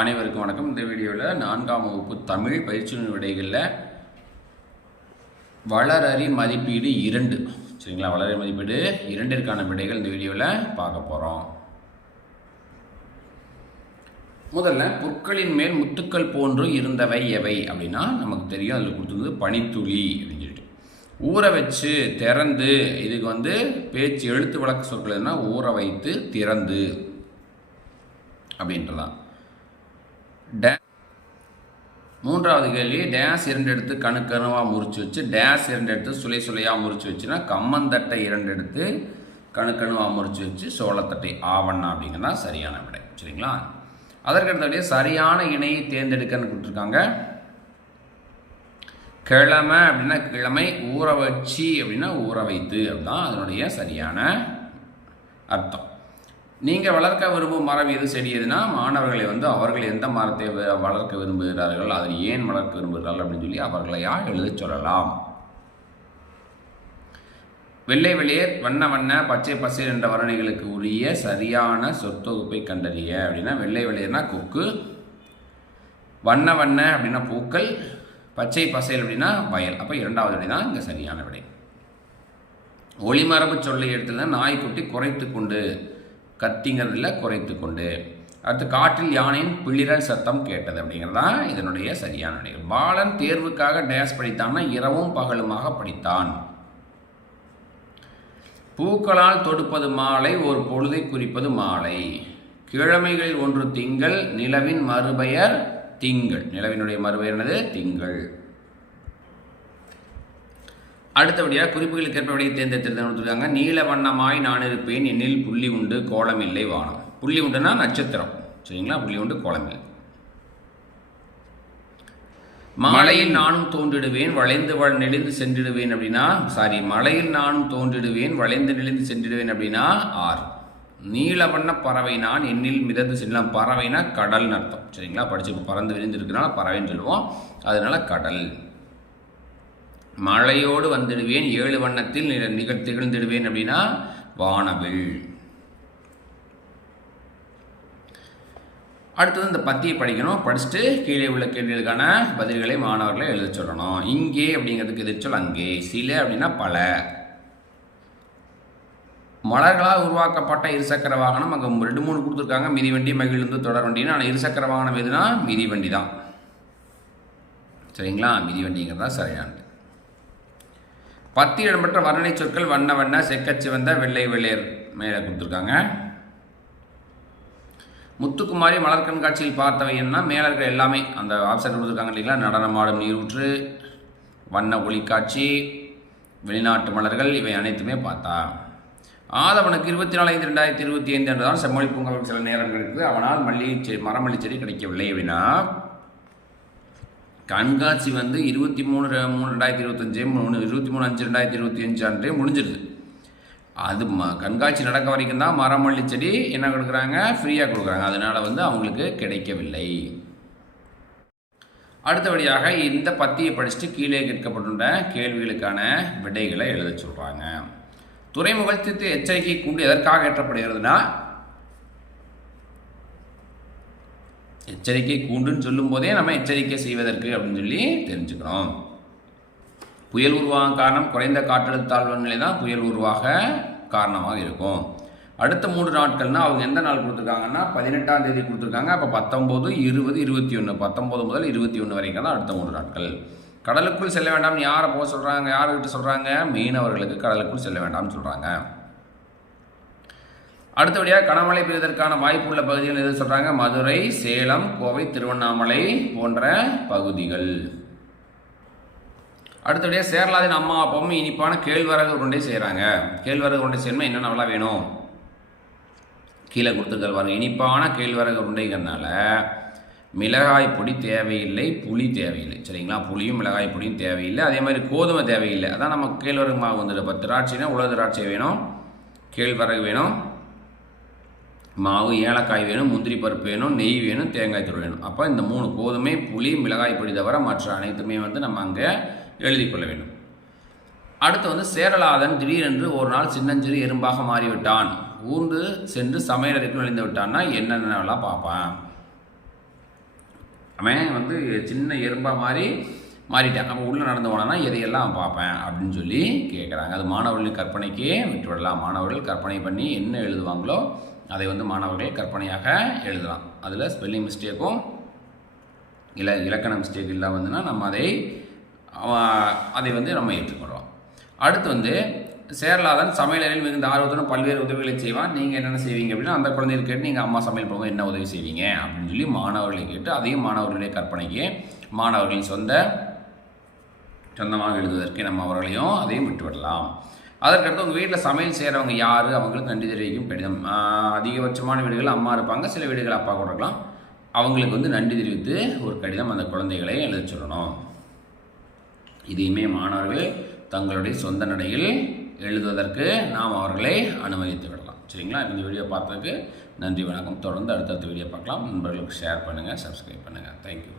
அனைவருக்கும் வணக்கம். இந்த வீடியோவில் நான்காம் வகுப்பு தமிழ் பயிற்சி விடைகளில் வளரறி மதிப்பீடு இரண்டு. சரிங்களா? வளரறி மதிப்பீடு இரண்டிற்கான விடைகள் இந்த வீடியோவில் பார்க்க போகிறோம் முதல்ல புற்களின் மேல் முத்துக்கள் போன்று இருந்தவை எவை? அப்படின்னா நமக்கு தெரியும் அதில் கொடுத்துருந்தது பனித்துளி அப்படின்னு சொல்லிட்டு. ஊற வச்சு திறந்து இதுக்கு வந்து பேச்சு எழுத்து வழக்கு சொற்கள் ஊற வைத்து திறந்து அப்படின்றதான். டே மூன்றாவது கேள்வி டேஸ் இரண்டு எடுத்து கணுக்கணுவாக முறிச்சு வச்சு டேஸ் இரண்டு எடுத்து சுளை சுளையாக முறிச்சு வச்சுன்னா கம்மந்தட்டை இரண்டு எடுத்து கணுக்கணுவாக முறிச்சு வச்சு சோளத்தட்டை ஆவண்ணா அப்படிங்கன்னா சரியான விடை. சரிங்களா? அதற்கடுத்தபடியே சரியான இணையை தேர்ந்தெடுக்கன்னு கொடுத்துருக்காங்க. கிழமை அப்படின்னா கிழமை ஊற வச்சு அப்படின்னா ஊற வைத்து அப்படின்னா அதனுடைய சரியான அர்த்தம். நீங்கள் வளர்க்க விரும்பும் மரம் எது? செடி எதுனா மாணவர்களை வந்து அவர்கள் எந்த மரத்தை வ- வளர்க்க விரும்புகிறார்கள் அதை ஏன் வளர்க்க விரும்புகிறார்கள் அப்படின்னு சொல்லி அவர்களையா எழுதச் சொல்லலாம்? வெள்ளை வெளியேர் வண்ண வண்ண பச்சை பசேல் என்ற வர்ணனைகளுக்கு உரிய சரியான சொற்தொகுப்பை கண்டறிய அப்படின்னா வெள்ளை வெளியர்னா கொக்கு வண்ண வண்ண அப்படின்னா பூக்கள் பச்சை பசேல் அப்படின்னா வயல். அப்போ இரண்டாவது விடை தான் இங்கே சரியான விடை. ஒளிமரபு சொல்லை எடுத்துல நாய்க்குட்டி குறைத்து கொண்டு கத்திங்கிறதுல குறைத்து கொண்டு அடுத்து காற்றில் யானையின் பிளிரல் சத்தம் கேட்டது அப்படிங்கிறது தான் இதனுடைய சரியான விடை பாலன் தேர்வுக்காக டேஸ் படித்தான்னா இரவும் பகலுமாக படித்தான். பூக்களால் தொடுப்பது மாலை ஒரு பொழுதை குறிப்பது மாலை. கிழமைகளில் ஒன்று திங்கள் நிலவின் மறுபெயர் திங்கள். நிலவினுடைய மறுபெயர் என்னது? திங்கள். அடுத்தபடியாக குறிப்புகளுக்கு ஏற்பபடி தேர்ந்தெடுத்து கொடுத்துருக்காங்க நீல வண்ணமாய் நான் இருப்பேன். என்னில் புள்ளி உண்டு கோலம் இல்லை வானம் புள்ளி உண்டுனா நட்சத்திரம். சரிங்களா? புள்ளி உண்டு கோலம் இல்லை மலையில் நானும் தோன்றிடுவேன். வளைந்து வ- நெளிந்து சென்றிடுவேன் அப்படின்னா சாரி மலையில் நானும் தோன்றிடுவேன். வளைந்து நெளிந்து சென்றிடுவேன் அப்படின்னா ஆர். நீலவண்ண பறவை நான். எண்ணில் மிதந்து செல்லலாம் பறவைனா கடல்னு அர்த்தம். சரிங்களா? படிச்சு பறந்து விரிந்து இருக்கிறனால பறவைன்னு சொல்லுவோம். அதனால கடல். மழையோடு வந்துடுவேன் ஏழு வண்ணத்தில் நிக- நிகழ் திகழ்ந்திடுவேன் அப்படின்னா வானவில். அடுத்தது இந்த பத்தியை படிக்கணும். படிச்சுட்டு கீழே உள்ள கேள்விகளுக்கான பதில்களை மாணவர்களை எழுத சொல்லணும். இங்கே அப்படிங்கிறதுக்கு எதிர்ச்சொல் அங்கே. சில அப்படின்னா பல. மலர்களால் உருவாக்கப்பட்ட இருசக்கர வாகனம் அங்கே ரெண்டு மூணு கொடுத்துருக்காங்க. மிதிவண்டி மகிழ்ந்து தொடர் வண்டின்னு ஆனால் இருசக்கர வாகனம் எதுனா மிதிவண்டி தான். சரிங்களா? மிதிவண்டிங்கிறது தான் சரியானது. பத்து இடம்பெற்ற வர்ணனை சொற்கள் வண்ண வண்ண செக்கச்சிவந்த வெள்ளை வெள்ளையர் மேலே கொடுத்துருக்காங்க. முத்துக்குமாரி மலர் கண்காட்சியில் பார்த்தவை என்ன? மேலே இருக்கிற எல்லாமே அந்த ஆப்ஷன் கொடுத்துருக்காங்க இல்லைங்களா? நடனமாடும் நீரூற்று வண்ண ஒளிக்காட்சி வெளிநாட்டு மலர்கள் இவை அனைத்துமே பார்த்தா. ஆதவனுக்கு இருபத்தி நாலு ஐந்து ரெண்டாயிரத்தி இருபத்தி ஐந்து அன்று தான் செம்மொழி பூங்காவுக்கு சில நேரங்கள் இருக்குது. அவனால் மல்லிகை செடி மரமல்லி செடி கிடைக்கவில்லை அப்படின்னா கண்காட்சி வந்து இருபத்தி மூணு மூணு ரெண்டாயிரத்தி இருபத்தஞ்சு மூணு இருபத்தி மூணு அஞ்சு ரெண்டாயிரத்தி இருபத்தி அஞ்சு அன்றே முடிஞ்சிருது. அது ம கண்காட்சி நடக்க வரைக்கும் தான் மரமல்லி செடி என்ன கொடுக்குறாங்க? ஃப்ரீயாக கொடுக்குறாங்க. அதனால் வந்து அவங்களுக்கு கிடைக்கவில்லை. அடுத்தபடியாக இந்த பத்தியை படிச்சுட்டு கீழே கேட்கப்பட்டுள்ள கேள்விகளுக்கான விடைகளை எழுத சொல்கிறாங்க துறைமுகத்திற்கு எச்சரிக்கை கூண்டு எதற்காக ஏற்றப்படுகிறதுனா எச்சரிக்கை கூண்டுன்னு சொல்லும் போதே நம்ம எச்சரிக்கை செய்வதற்கு அப்படின்னு சொல்லி தெரிஞ்சுக்கிறோம் புயல் உருவாக காரணம் குறைந்த காற்றழுத்த தாழ்வு நிலை தான் புயல் உருவாக காரணமாக இருக்கும். அடுத்த மூன்று நாட்கள்னா அவங்க எந்த நாள் கொடுத்துருக்காங்கன்னா? பதினெட்டாம் தேதி கொடுத்துருக்காங்க. அப்போ பத்தொம்போது இருபது இருபத்தி ஒன்று பத்தொம்போது முதல் இருபத்தி ஒன்று வரைக்கும் தான் அடுத்த மூன்று நாட்கள். கடலுக்குள் செல்ல வேண்டாம்னு யாரை போக சொல்கிறாங்க யார்கிட்ட சொல்கிறாங்க மீனவர்களுக்கு கடலுக்குள் செல்ல வேண்டாம்னு சொல்கிறாங்க அடுத்தபடியாக கனமழை பெய்வதற்கான வாய்ப்புள்ள பகுதிகள் எது சொல்கிறாங்க மதுரை சேலம் கோவை திருவண்ணாமலை போன்ற பகுதிகள். அடுத்தபடியாக சேரலாதின் அம்மா அப்பாவும் இனிப்பான கேழ்வரகு உருண்டை செய்கிறாங்க கேழ்வரகு உருண்டை செய்யணுமா என்னென்னலாம் வேணும்? கீழே கொடுத்துருக்காரு வரும் இனிப்பான கேழ்வரகு உருண்டைங்கிறதுனால மிளகாய் பொடி தேவையில்லை புளி தேவையில்லை. சரிங்களா? புளியும் மிளகாய் பொடியும் தேவையில்லை. அதே மாதிரி கோதுமை தேவையில்லை. அதான் நம்ம கேழ்வரகு மாவு வந்துட்டு. இப்போ திராட்சைனா உலக திராட்சை வேணும் கேழ்வரகு வேணும். மாவு ஏலக்காய் வேணும் முந்திரி பருப்பு வேணும் நெய் வேணும் தேங்காய் தூள் வேணும். அப்போ இந்த மூணு கோதுமை புளி மிளகாய் பொடி தவிர மற்ற அனைத்துமே வந்து நம்ம அங்கே எழுதி கொள்ள வேண்டும். அடுத்து வந்து சேரலாதன் திடீரென்று ஒரு நாள் சின்னஞ்சிறு எறும்பாக மாறிவிட்டான். ஊர்ந்து சென்று சமையலறைக்குள் நுழைந்து விட்டான்னா என்னென்னலாம் பார்ப்பேன்? அவன் வந்து சின்ன எறும்பாக மாதிரி மாறிட்டான். அப்போ உள்ளே நடந்து போனான்னா எதையெல்லாம் பார்ப்பேன் அப்படின்னு சொல்லி கேட்குறாங்க அது மாணவர்களின் கற்பனைக்கே விட்டுவிடலாம். மாணவர்கள் கற்பனை பண்ணி என்ன எழுதுவாங்களோ அதை வந்து மாணவர்கள் கற்பனையாக எழுதலாம். அதில் ஸ்பெல்லிங் மிஸ்டேக்கும் இல இலக்கண மிஸ்டேக் இல்லை வந்துன்னா நம்ம அதை அதை வந்து நம்ம ஏற்றுக்கொள்கிறோம் அடுத்து வந்து சேரலாதன் சமையலறையில் மிகுந்த ஆர்வத்துடன் பல்வேறு உதவிகளை செய்வான். நீங்கள் என்னென்ன செய்வீங்க அப்படின்னா அந்த குழந்தைகள் கேட்டு நீங்கள் அம்மா சமையல் போக என்ன உதவி செய்வீங்க? அப்படின்னு சொல்லி மாணவர்களை கேட்டு அதையும் மாணவர்களுடைய கற்பனைக்கு மாணவர்களின் சொந்த சொந்தமாக எழுதுவதற்கு நம்ம அவர்களையும் அதையும் விட்டுவிடலாம். அதற்கடுத்து உங்கள் வீட்டில் சமையல் செய்கிறவங்க யார்? அவங்களுக்கு நன்றி தெரிவிக்கும் கடிதம். அதிகபட்சமான வீடுகள் அம்மா இருப்பாங்க. சில வீடுகள் அப்பா கூட இருக்கலாம். அவங்களுக்கு வந்து நன்றி தெரிவித்து ஒரு கடிதம் அந்த குழந்தைகளை எழுத சொல்லணும். இதையுமே மாணவர்கள் தங்களுடைய சொந்த நடையில் எழுதுவதற்கு நாம் அவர்களை அனுமதித்து விடலாம். சரிங்களா? இந்த வீடியோ பார்த்ததுக்கு நன்றி வணக்கம். தொடர்ந்து அடுத்தடுத்த வீடியோ பார்க்கலாம். நண்பர்களுக்கு ஷேர் பண்ணுங்கள் சப்ஸ்கிரைப் பண்ணுங்கள் தேங்க்யூ